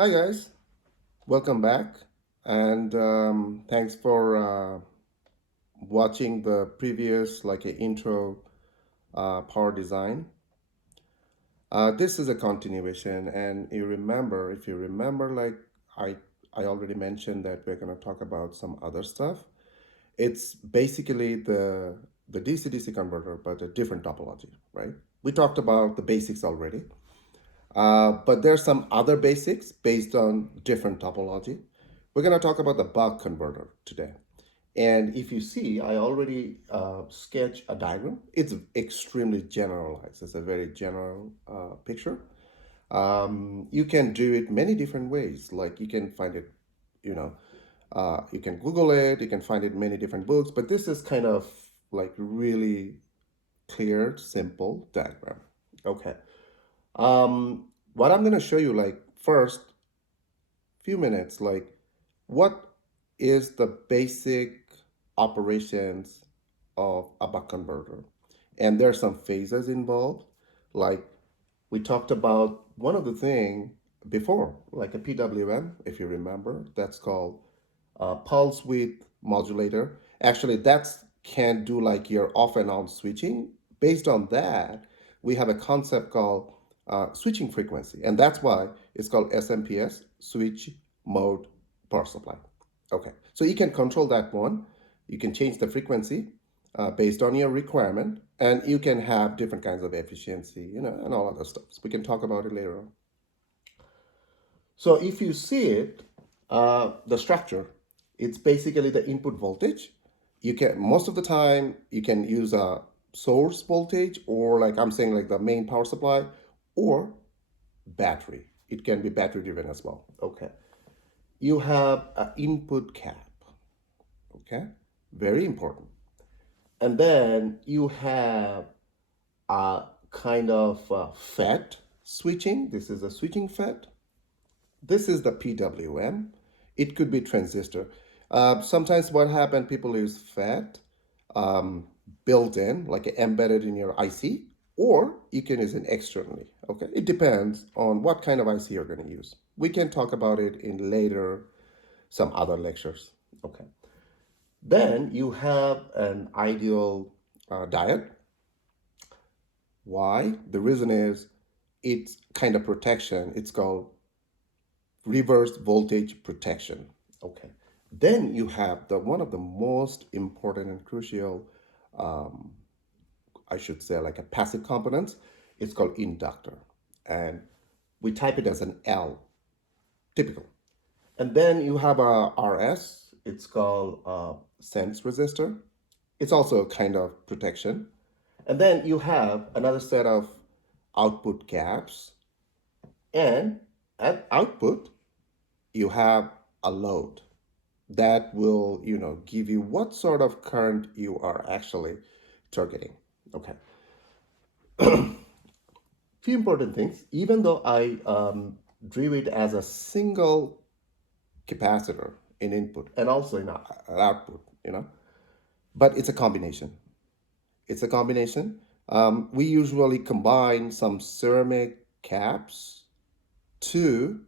Hi guys, welcome back, and thanks for watching the previous like a intro power design. This is a continuation, and if you remember, like I I already mentioned that we're gonna talk about some other stuff. It's basically the DC-DC converter, but a different topology, right? We talked about the basics already. But there's some other basics based on different topology. We're going to talk about the buck converter today. And if you see, I already sketched a diagram. It's extremely generalized. It's a very general picture. You can do it many different ways. Like you can find it, you know, you can Google it, you can find it in many different books, but this is kind of like really clear, simple diagram. Okay. What I'm gonna show you, like first few minutes, like what is the basic operations of a buck converter, and there are some phases involved. Like we talked about one of the thing before, like a PWM, if you remember, that's called pulse width modulator. Actually, that's can do like your off and on switching. Based on that, we have a concept called switching frequency, and that's why it's called SMPS, switch mode power supply. Okay, so you can control that one. You can change the frequency based on your requirement, and you can have different kinds of efficiency, and all other stuff. We can talk about it later on. So if you see it, the structure, it's basically the input voltage. You can most of the time you can use a source voltage, or like I'm saying, like the main power supply, or battery. It can be battery driven as well. Okay. You have an input cap. Okay. Very important. And then you have a kind of FET switching. This is a switching FET. This is the PWM. It could be transistor. Sometimes what happens, people use FET um, built in, like embedded in your IC, or you can use it externally. Okay, it depends on what kind of IC you're going to use. We can talk about it in later some other lectures. Okay. Then you have an ideal diode. Why? The reason is it's kind of protection. It's called reverse voltage protection. Okay. Then you have the one of the most important and crucial, um, I should say, like a passive components. It's called inductor, and we type it as an L, typical. And then you have a RS. It's called sense resistor. It's also a kind of protection. And then you have another set of output caps, and at output you have a load that will give you what sort of current you are actually targeting. Okay. Few important things. Even though I drew it as a single capacitor in input and also in output, but it's a combination. It's a combination. We usually combine some ceramic caps to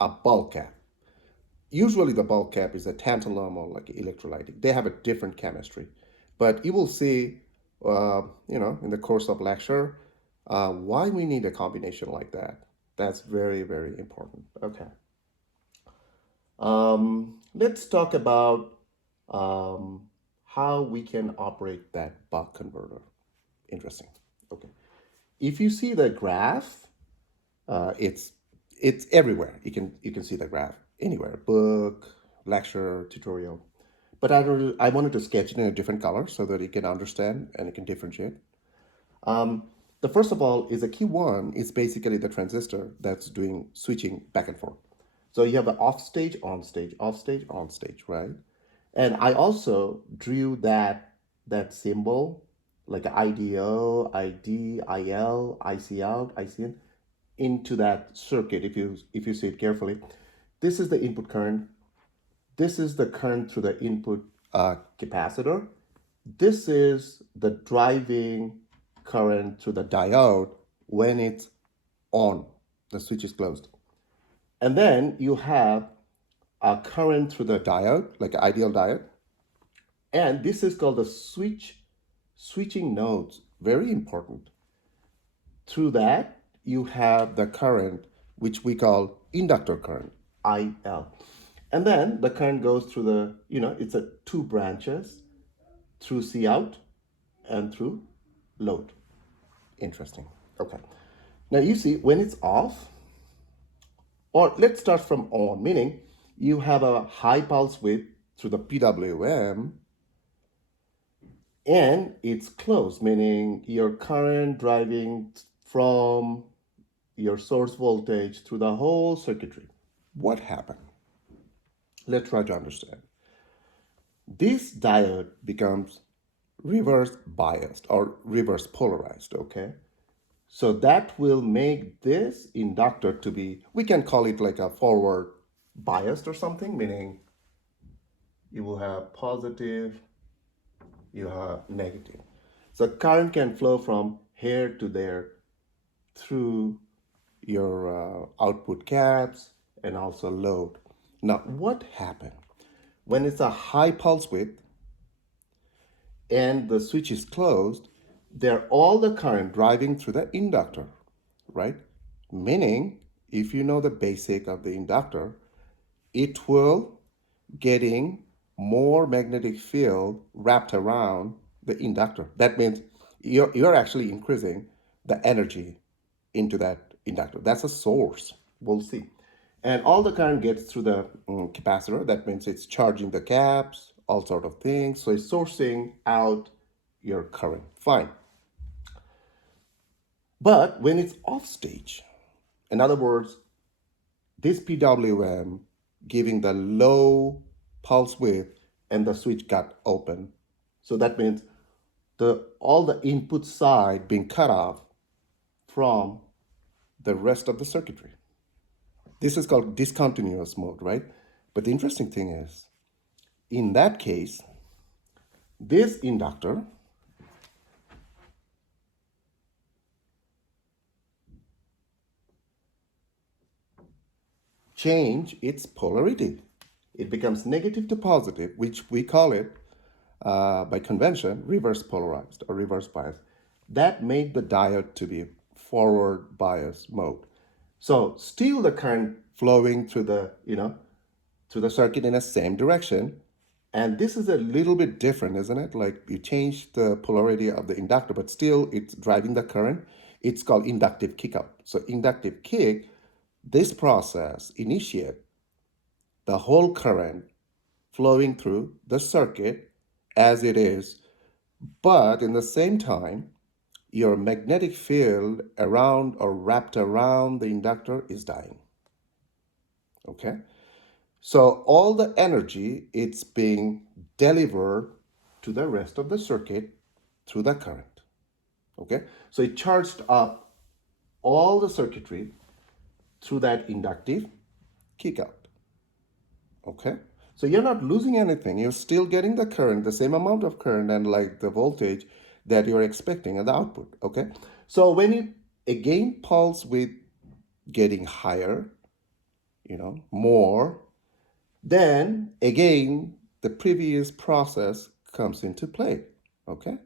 a bulk cap. Usually the bulk cap is a tantalum or like electrolytic. They have a different chemistry, but you will see, in the course of lecture, why we need a combination like that. That's very, very important. Okay. Let's talk about how we can operate that buck converter. Interesting. Okay. If you see the graph, it's everywhere. You can see the graph anywhere, book, lecture, tutorial. But I wanted to sketch it in a different color so that you can understand and you can differentiate. Um, the first of all is a key one is basically the transistor that's doing switching back and forth. So you have the off stage, on stage, off stage, on stage, right? And I also drew that symbol like IDO, ID, IL, IC out, IC in into that circuit. If you see it carefully, this is the input current. This is the current through the input capacitor. This is the driving current through the diode when it's on. The switch is closed. And then you have a current through the diode, like an ideal diode. And this is called the switching nodes. Very important. Through that, you have the current, which we call inductor current, IL. And then the current goes through the, it's a two branches, through C out and through load. Interesting. Okay. Now you see when it's off, or let's start from on, meaning you have a high pulse width through the PWM and it's closed, meaning your current driving from your source voltage through the whole circuitry. What happened? Let's try to understand. This diode becomes reverse biased or reverse polarized, okay? So that will make this inductor to be, we can call it like a forward biased or something, meaning you will have positive, you have negative. So current can flow from here to there through your output caps and also load. Now, what happened? When it's a high pulse width and the switch is closed, they're all the current driving through the inductor, right? Meaning, if you know the basic of the inductor, it will getting more magnetic field wrapped around the inductor. That means you're actually increasing the energy into that inductor. That's a source. We'll see. And all the current gets through the capacitor. That means it's charging the caps, all sort of things. So it's sourcing out your current. Fine. But when it's off stage, in other words, this PWM giving the low pulse width and the switch got open. So that means all the input side being cut off from the rest of the circuitry. This is called discontinuous mode, right? But the interesting thing is, in that case, this inductor change its polarity. It becomes negative to positive, which we call it, by convention, reverse polarized or reverse bias. That made the diode to be forward bias mode. So still the current flowing through the, through the circuit in the same direction. And this is a little bit different, isn't it? Like you change the polarity of the inductor, but still it's driving the current. It's called inductive kick up. So inductive kick, this process initiate the whole current flowing through the circuit as it is, but in the same time, your magnetic field around or wrapped around the inductor is dying. Okay? So all the energy, it's being delivered to the rest of the circuit through the current. Okay? So it charged up all the circuitry through that inductive kick out. Okay? So you're not losing anything. You're still getting the current, the same amount of current and like the voltage that you're expecting at the output. Okay? So when you again pulse with getting higher, more, then again the previous process comes into play. Okay?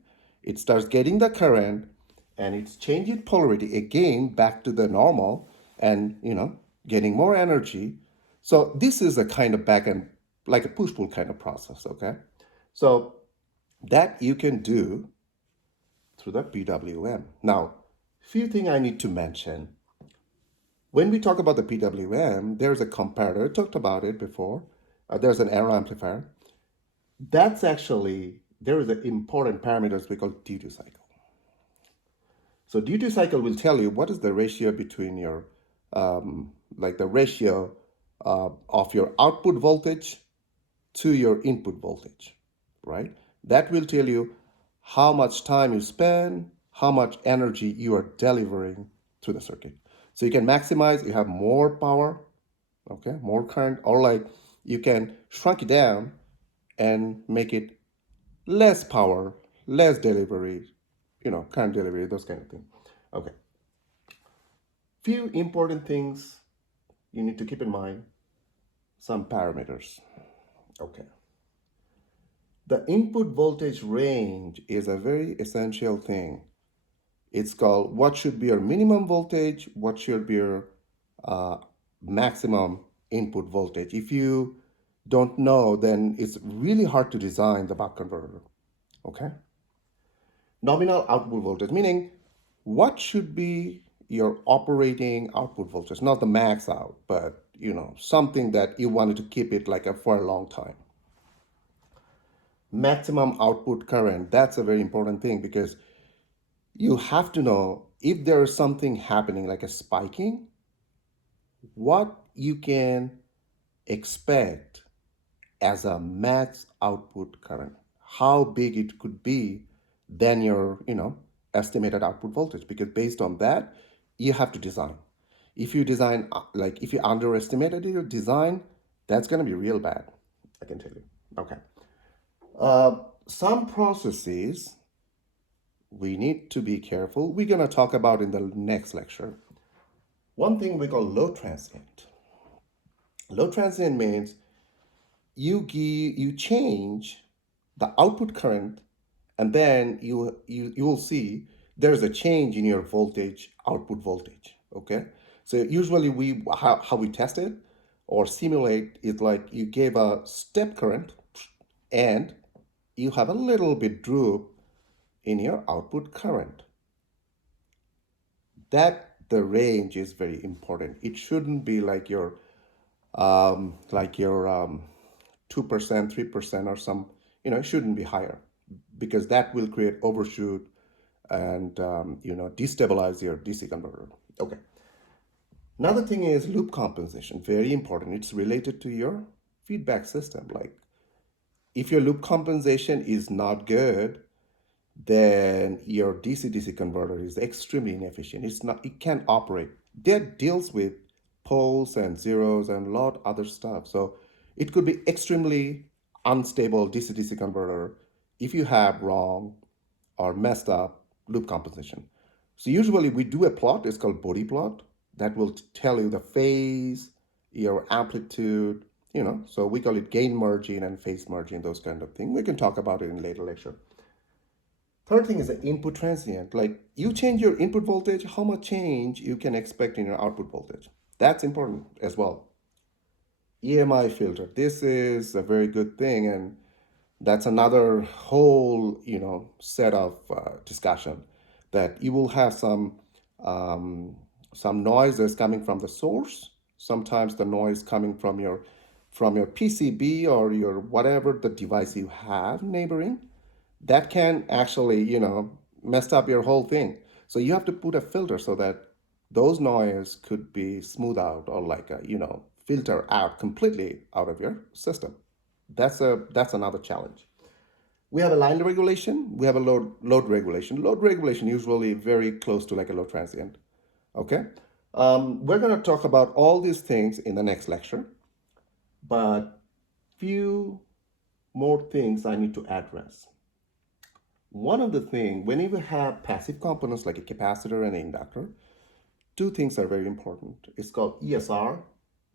It starts getting the current and it's changing polarity again back to the normal and getting more energy. So this is a kind of back and like a push-pull kind of process. Okay? So that you can do through the PWM. Now, few things I need to mention. When we talk about the PWM, there's a comparator. I talked about it before. There's an error amplifier. That's actually, there is an important parameters we call duty cycle. So duty cycle will tell you what is the ratio between your, like the ratio of your output voltage to your input voltage, right? That will tell you how much time you spend, how much energy you are delivering to the circuit. So you can maximize, you have more power, okay, more current, or like you can shrink it down and make it less power, less delivery, current delivery, those kind of things. Okay. Few important things you need to keep in mind some parameters. Okay. The input voltage range is a very essential thing. It's called what should be your minimum voltage, what should be your uh, maximum input voltage. If you don't know, then it's really hard to design the buck converter. Okay. Nominal output voltage, meaning what should be your operating output voltage, not the max out, but something that you wanted to keep it like for a long time. Maximum output current, that's a very important thing because you have to know if there is something happening like a spiking, what you can expect as a max output current, how big it could be than your estimated output voltage, because based on that you have to design. If you design like if you underestimated your design, that's going to be real bad, I can tell you. Okay. Some processes we need to be careful. We're going to talk about in the next lecture. One thing we call low transient. Low transient means you change the output current, and then you will see there's a change in your voltage, output voltage. Okay, so usually how we test it or simulate is like you gave a step current and you have a little bit droop in your output current. That the range is very important. It shouldn't be like your 2%, 3% or some, it shouldn't be higher because that will create overshoot and, destabilize your DC converter. Okay. Another thing is loop compensation, very important. It's related to your feedback system. Like if your loop compensation is not good, then your DC-DC converter is extremely inefficient. It can't operate. That deals with poles and zeros and a lot other stuff. So it could be extremely unstable DC-DC converter if you have wrong or messed up loop composition. So usually we do a plot, it's called Bode plot, that will tell you the phase, your amplitude, so we call it gain margin and phase margin, those kind of things. We can talk about it in later lecture. Third thing is the input transient. Like you change your input voltage, how much change you can expect in your output voltage. That's important as well. Emi filter. This is a very good thing, and that's another whole set of discussion that you will have some noises coming from the source. Sometimes the noise coming from your PCB or your whatever the device you have neighboring, that can actually mess up your whole thing. So you have to put a filter so that those noise could be smooth out or like filter out completely out of your system. That's another challenge. We have a line regulation, we have a load regulation. Load regulation usually very close to like a low transient. Okay. We're going to talk about all these things in the next lecture, but few more things I need to address. One of the things, when you have passive components like a capacitor and an inductor, two things are very important. It's called ESR,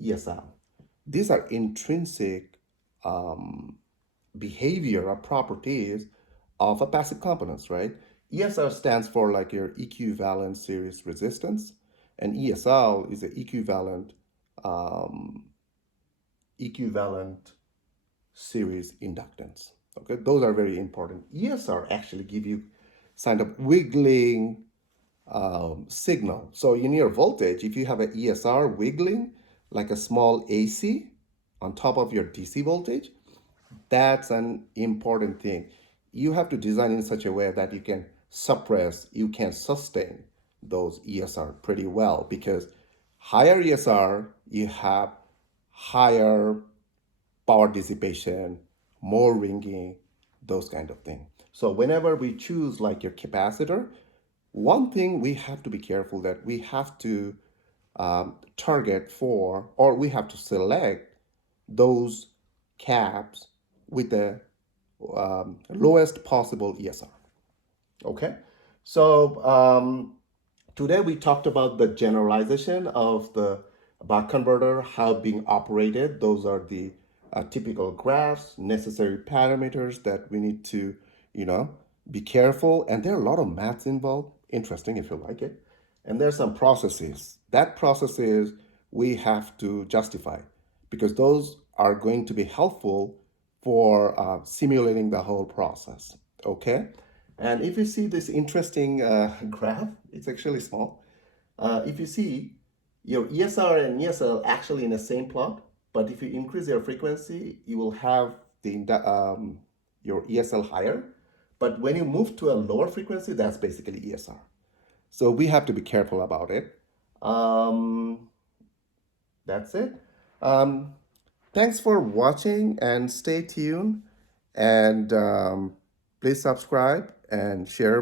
ESL. These are intrinsic behavior or properties of a passive components, right? ESR stands for like your equivalent series resistance, and ESL is the equivalent series inductance. Okay, those are very important. ESR actually give you kind of wiggling signal. So in your voltage, if you have an ESR wiggling like a small AC on top of your DC voltage, that's an important thing. You have to design in such a way that you can suppress, you can sustain those ESR pretty well, because higher ESR, you have higher power dissipation, more ringing, those kind of things. So whenever we choose like your capacitor, one thing we have to be careful that we have to target for, or we have to select those caps with the lowest possible ESR. Okay, so today we talked about the generalization of the buck converter, how being operated. Those are the typical graphs, necessary parameters that we need to, you know, be careful. And there are a lot of maths involved. Interesting if you like it. And there's some processes. That processes we have to justify because those are going to be helpful for simulating the whole process. Okay. And if you see this interesting graph, it's actually small. If you see your ESR and ESL actually in the same plot, but if you increase your frequency, you will have your ESL higher. But when you move to a lower frequency, that's basically ESR. So we have to be careful about it. That's it. Um, Thanks for watching and stay tuned. And please subscribe and share